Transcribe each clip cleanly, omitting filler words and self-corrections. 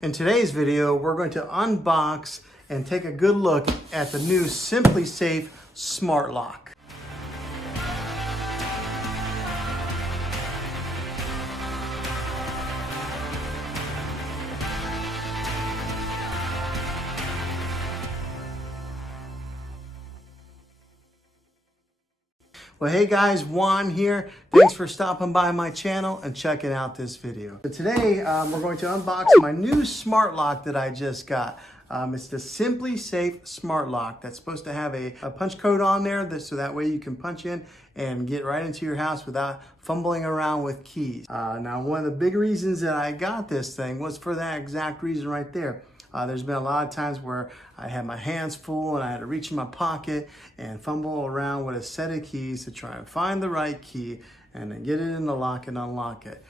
In today's video, we're going to unbox and take a good look at the new SimpliSafe Smart Lock. Well, hey guys, Juan here. Thanks for stopping by my channel and checking out this video. So today, we're going to unbox my new smart lock that I just got. It's the SimpliSafe Smart Lock that's supposed to have a punch code on there so that way you can punch in and get right into your house without fumbling around with keys. Now, one of the big reasons that I got this thing was for that exact reason right there. There's been a lot of times where I had my hands full and I had to reach in my pocket and fumble around with a set of keys to try and find the right key and then get it in the lock and unlock it.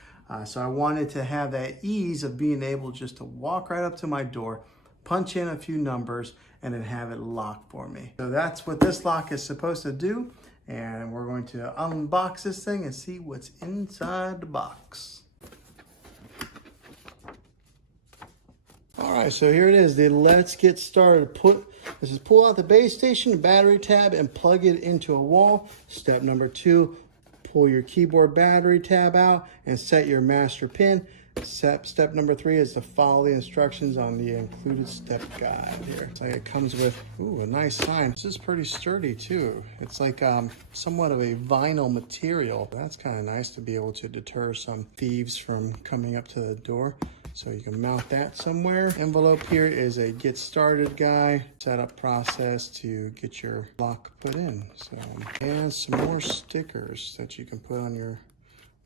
So I wanted to have that ease of being able just to walk right up to my door, punch in a few numbers, and then have it locked for me. So that's what this lock is supposed to do. And we're going to unbox this thing and see what's inside the box. All right, so here it is. Let's get started. Pull out the base station, battery tab, and plug it into a wall. Step number 2, pull your keyboard battery tab out and set your master pin. Step number 3 is to follow the instructions on the included step guide here. So it comes with, a nice sign. This is pretty sturdy too. It's like somewhat of a vinyl material. That's kind of nice to be able to deter some thieves from coming up to the door. So you can mount that somewhere. Envelope here is a get started guide, setup process to get your lock put in. So, and some more stickers that you can put on your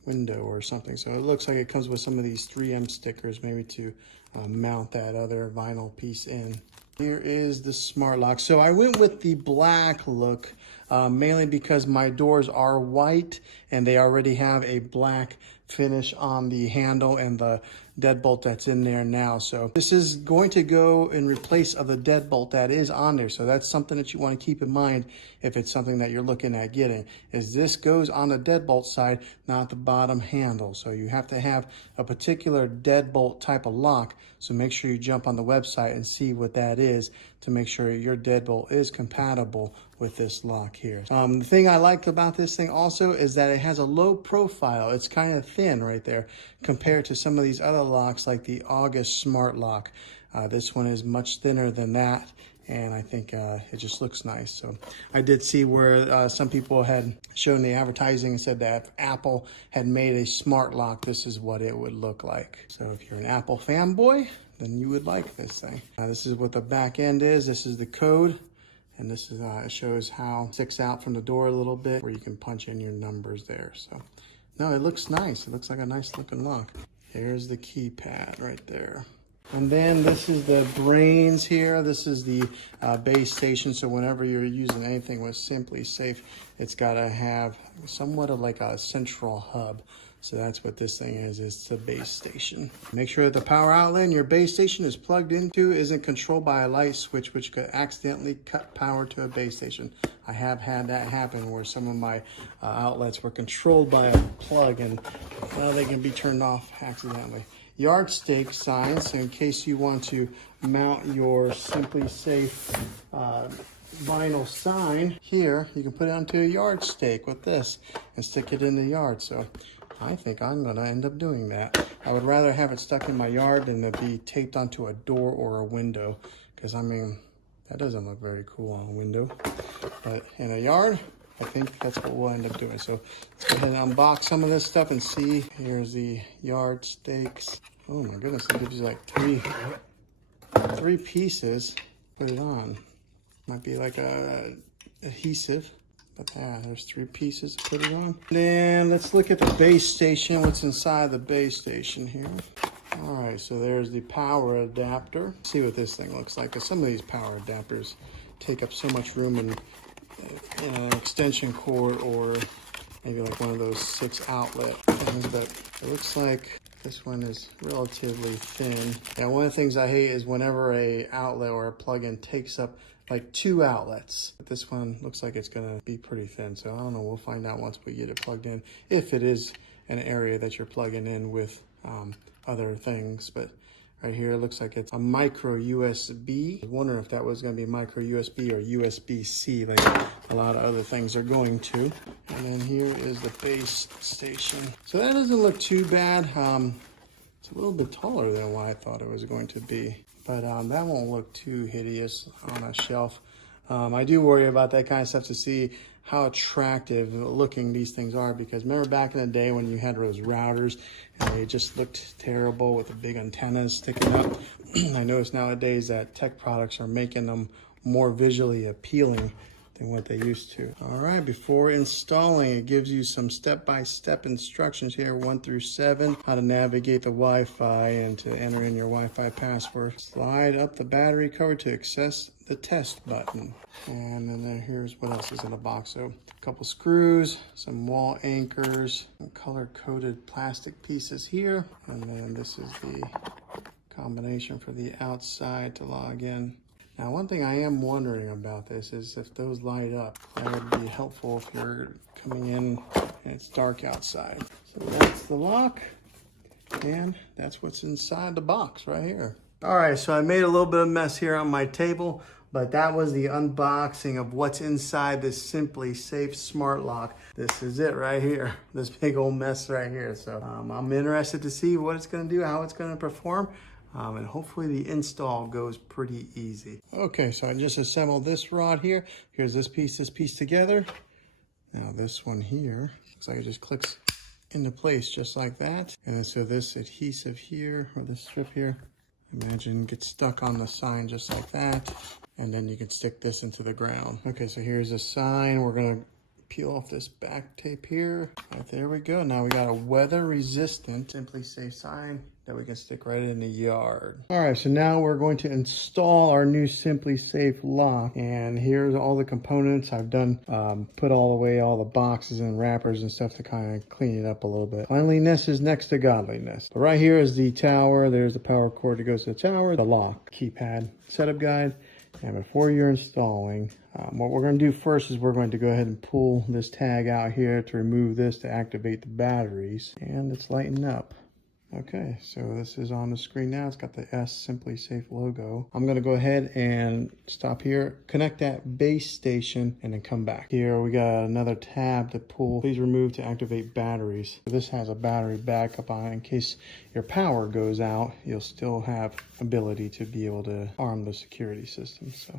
window or something. So it looks like it comes with some of these 3M stickers, maybe to mount that other vinyl piece in. Here is the smart lock. So I went with the black look, mainly because my doors are white and they already have a black finish on the handle and the deadbolt that's in there now. So this is going to go in replace of the deadbolt that is on there. So that's something that you want to keep in mind if it's something that you're looking at getting, is this goes on the deadbolt side, not the bottom handle. So you have to have a particular deadbolt type of lock. So make sure you jump on the website and see what that is to make sure your deadbolt is compatible with this lock here. The thing I like about this thing also is that it has a low profile. It's kind of thin right there compared to some of these other locks like the August Smart Lock. This one is much thinner than that, and I think it just looks nice. So I did see where some people had shown the advertising and said that if Apple had made a smart lock, this is what it would look like. So if you're an Apple fanboy, then you would like this thing. This is what the back end is. This is the code. And this is it shows how it sticks out from the door a little bit where you can punch in your numbers there. So no, it looks nice. It looks like a nice looking lock. Here's the keypad right there. And then this is the brains here. This is the base station. So whenever you're using anything with SimpliSafe, it's got to have somewhat of like a central hub. So that's what this thing is. It's the base station. Make sure that the power outlet in your base station is plugged into isn't controlled by a light switch, which could accidentally cut power to a base station. I have had that happen where some of my outlets were controlled by a plug and well, they can be turned off accidentally. Yardstick signs, so in case you want to mount your SimpliSafe vinyl sign here, you can put it onto a yardstick with this and stick it in the yard. So I think I'm going to end up doing that. I would rather have it stuck in my yard than to be taped onto a door or a window, because I mean, that doesn't look very cool on a window. But in a yard, I think that's what we'll end up doing. So let's go ahead and unbox some of this stuff and see. Here's the yardsticks. Oh my goodness, it gives you like three pieces. Put it on. Might be like a adhesive. But yeah, there's 3 pieces to put it on. Then let's look at the base station. What's inside the base station here? All right, so there's the power adapter. Let's see what this thing looks like, because some of these power adapters take up so much room in an extension cord or maybe like one of those 6 outlet things, but it looks like this one is relatively thin. Yeah, one of the things I hate is whenever a outlet or a plug-in takes up like 2 outlets. But this one looks like it's gonna be pretty thin. So I don't know, we'll find out once we get it plugged in, if it is an area that you're plugging in with other things. But Right here, it looks like it's a micro USB. I was wondering if that was going to be micro USB or USB-C, like a lot of other things are going to. And then here is the base station. So that doesn't look too bad. It's a little bit taller than what I thought it was going to be, but that won't look too hideous on a shelf. I do worry about that kind of stuff to see how attractive looking these things are, because remember back in the day when you had those routers and they just looked terrible with the big antennas sticking up. I notice nowadays that tech products are making them more visually appealing than what they used to. All right, before installing, it gives you some step-by-step instructions here, 1 through 7, how to navigate the Wi-Fi and to enter in your Wi-Fi password. Slide up the battery cover to access the test button. And then here's what else is in the box. So a couple screws, some wall anchors, some color-coded plastic pieces here. And then this is the combination for the outside to log in. Now, one thing I am wondering about this is if those light up. That would be helpful if you're coming in and it's dark outside. So that's the lock, and that's what's inside the box right here. All right, so I made a little bit of mess here on my table, but that was the unboxing of what's inside this SimpliSafe Smart Lock. This is it right here, this big old mess right here. So I'm interested to see what it's gonna do, how it's gonna perform. And hopefully the install goes pretty easy. Okay, so I just assembled this rod here. Here's this piece together. Now this one here, looks like it just clicks into place just like that. And so this adhesive here, or this strip here, imagine gets stuck on the sign just like that. And then you can stick this into the ground. Okay, so here's a sign. We're gonna peel off this back tape here. Right, there we go. Now we got a weather resistant SimpliSafe sign that we can stick right in the yard. All right, so now we're going to install our new SimpliSafe lock. And here's all the components. I've done, put all away all the boxes and wrappers and stuff to kind of clean it up a little bit. Cleanliness is next to godliness. But right here is the tower. There's the power cord that goes to the tower, the lock, keypad, setup guide. And before you're installing, what we're going to do first is we're going to go ahead and pull this tag out here to remove this to activate the batteries. And it's lighting up. Okay, so this is on the screen now. It's got the S SimpliSafe logo. I'm gonna go ahead and stop here, connect that base station, and then come back. Here we got another tab to pull. Please remove to activate batteries. This has a battery backup on it in case your power goes out. You'll still have ability to be able to arm the security system. So,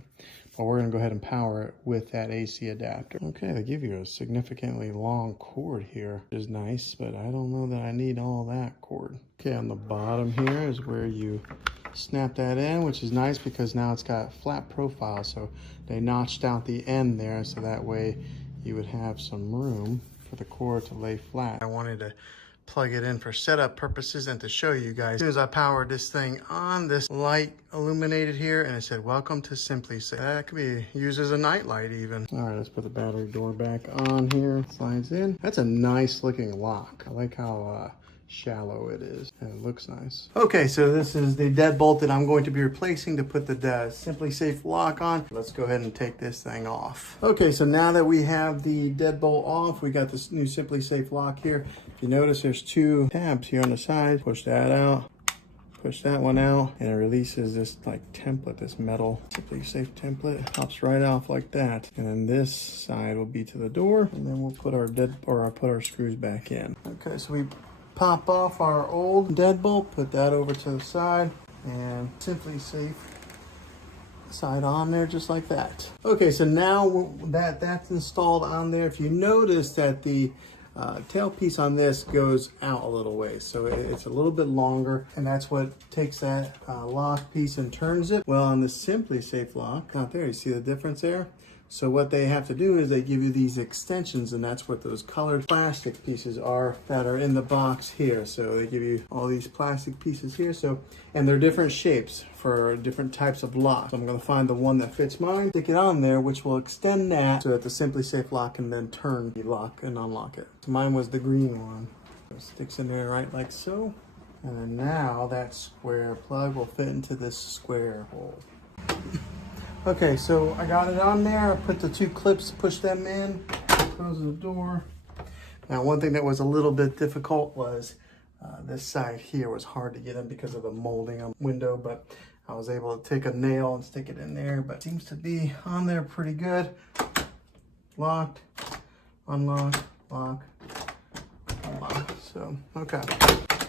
but we're gonna go ahead and power it with that AC adapter. Okay, they give you a significantly long cord here, which is nice, but I don't know that I need all that cord. Okay, on the bottom here is where you snap that in, which is nice because now it's got flat profile. So they notched out the end there, so that way you would have some room for the cord to lay flat. I wanted to plug it in for setup purposes and to show you guys. As soon as I powered this thing on, this light illuminated here and it said, "Welcome to SimpliSafe." That could be used as a night light even. All right, let's put the battery door back on here. Slides in. That's a nice looking lock. I like how shallow it is, and it looks nice. Okay, so this is the deadbolt that I'm going to be replacing to put the SimpliSafe lock on. Let's go ahead and take this thing off. Okay, so now that we have the deadbolt off, we got this new SimpliSafe lock here. If you notice, there's two tabs here on the side. Push that out, push that one out, and it releases this like template, this metal SimpliSafe template. It pops right off like that. And then this side will be to the door, and then we'll put our put our screws back in. Okay, so we pop off our old deadbolt, put that over to the side, and SimpliSafe side on there just like that. Okay, so now that's installed on there. If you notice that the tailpiece on this goes out a little way, so it's a little bit longer, and that's what takes that lock piece and turns it. Well, on the SimpliSafe lock out there, you see the difference there? So what they have to do is they give you these extensions, and that's what those colored plastic pieces are that are in the box here. So they give you all these plastic pieces here. So, and they're different shapes for different types of locks. So I'm gonna find the one that fits mine, stick it on there, which will extend that so that the SimpliSafe lock can then turn the lock and unlock it. So mine was the green one. So it sticks in there right like so. And then now that square plug will fit into this square hole. Okay, so I got it on there. I put the two clips, push them in, close the door. Now, one thing that was a little bit difficult was This side here was hard to get in because of the molding on the window, but I was able to take a nail and stick it in there, but it seems to be on there pretty good. Locked, unlock, lock, unlock. So, okay.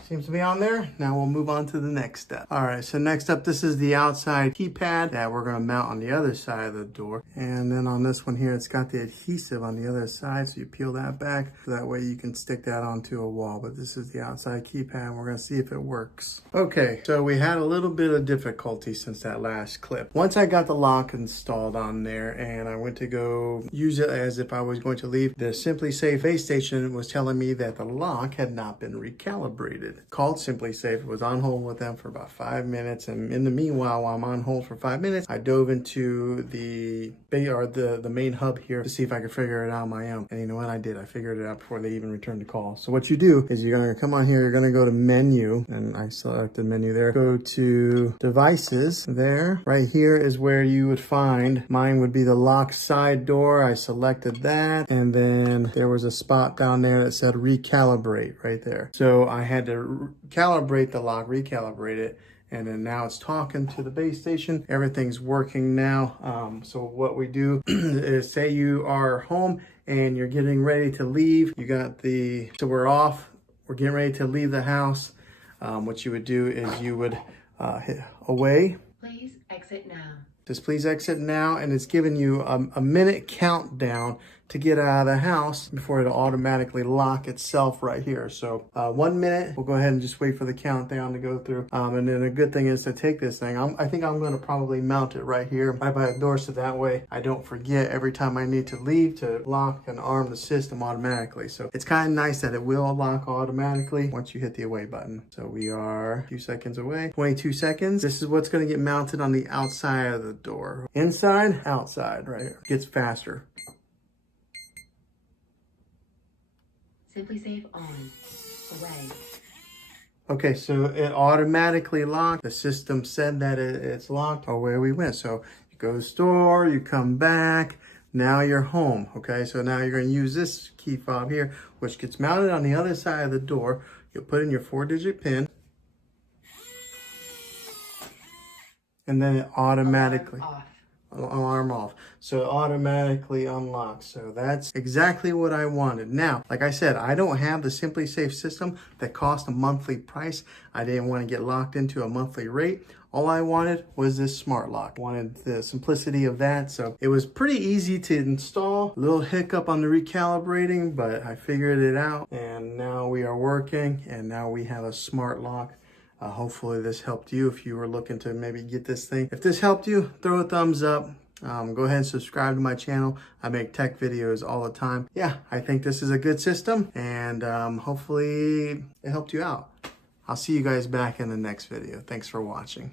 Seems to be on there. Now we'll move on to the next step. All right, so next up, this is the outside keypad that we're gonna mount on the other side of the door. And then on this one here, it's got the adhesive on the other side, so you peel that back. So that way you can stick that onto a wall. But this is the outside keypad, and we're gonna see if it works. Okay, so we had a little bit of difficulty since that last clip. Once I got the lock installed on there and I went to go use it as if I was going to leave, the SimpliSafe base station was telling me that the lock had not been recalibrated. Called SimpliSafe, was on hold with them for about 5 minutes, and in the meanwhile, while I'm on hold for 5 minutes, I dove into the main hub here to see if I could figure it out on my own. And you know what I did? I figured it out before they even returned the call. So what you do is you're gonna come on here, you're gonna go to menu, and I selected menu there. Go to devices there. Right here is where you would find, mine would be the lock side door. I selected that, and then there was a spot down there that said recalibrate right there. So I had to calibrate the lock, recalibrate it, and then now it's talking to the base station. Everything's working now. So what we do is, say you are home and you're getting ready to leave. So we're off, we're getting ready to leave the house. What you would do is you would hit away. Please exit now. Just please exit now, and it's giving you a minute countdown to get out of the house before it'll automatically lock itself right here. So 1 minute, we'll go ahead and just wait for the countdown to go through. And then a good thing is to take this thing, I think I'm gonna probably mount it right here, right by the door, so that way I don't forget every time I need to leave to lock and arm the system automatically. So it's kind of nice that it will lock automatically once you hit the away button. So we are a few seconds away, 22 seconds. This is what's gonna get mounted on the outside of the door. Inside, outside, right here. Gets faster. SimpliSafe on. Away. Okay, so it automatically locked. The system said that it's locked. Away we went. So you go to the store, you come back, now you're home. Okay, so now you're going to use this key fob here, which gets mounted on the other side of the door. You'll put in your 4-digit PIN. And then it automatically... Alarm off. So it automatically unlocks. So that's exactly what I wanted. Now, like I said, I don't have the SimpliSafe system that cost a monthly price. I didn't want to get locked into a monthly rate. All I wanted was this smart lock. I wanted the simplicity of that. So it was pretty easy to install. A little hiccup on the recalibrating, but I figured it out. And now we are working, and now we have a smart lock. Hopefully this helped you if you were looking to maybe get this thing. If this helped you, throw a thumbs up. Go ahead and subscribe to my channel. I make tech videos all the time. Yeah, I think this is a good system, and hopefully it helped you out. I'll see you guys back in the next video. Thanks for watching.